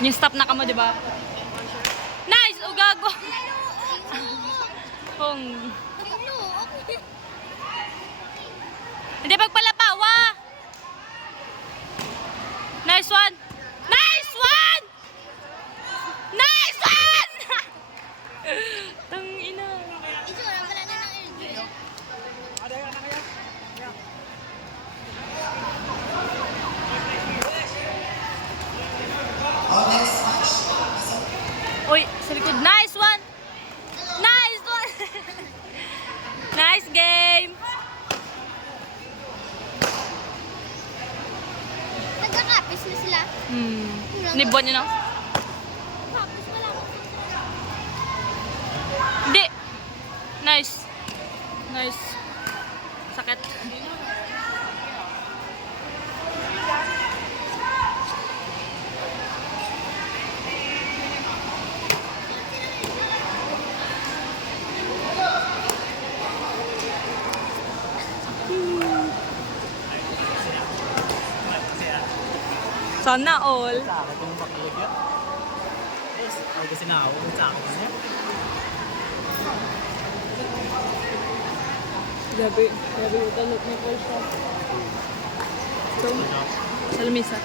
Yung stop na ka mo, di ba? Nice! O gago! Hong. Hindi pagpalapawa! Nice one! Nice one! Nice one! Tangina. Uy, sa likod. Nice one! Nice one! Nice game! Nagkakapis na sila. Nibuan nyo na? Tapos wala ko. Hindi! Nice. Nice. Sakit. Sana all. Sa akin kung makalagyan. Yes, ako kasi na ako sa akin niya. Grabe yung talot ni Paul siya. So, sa lamisa.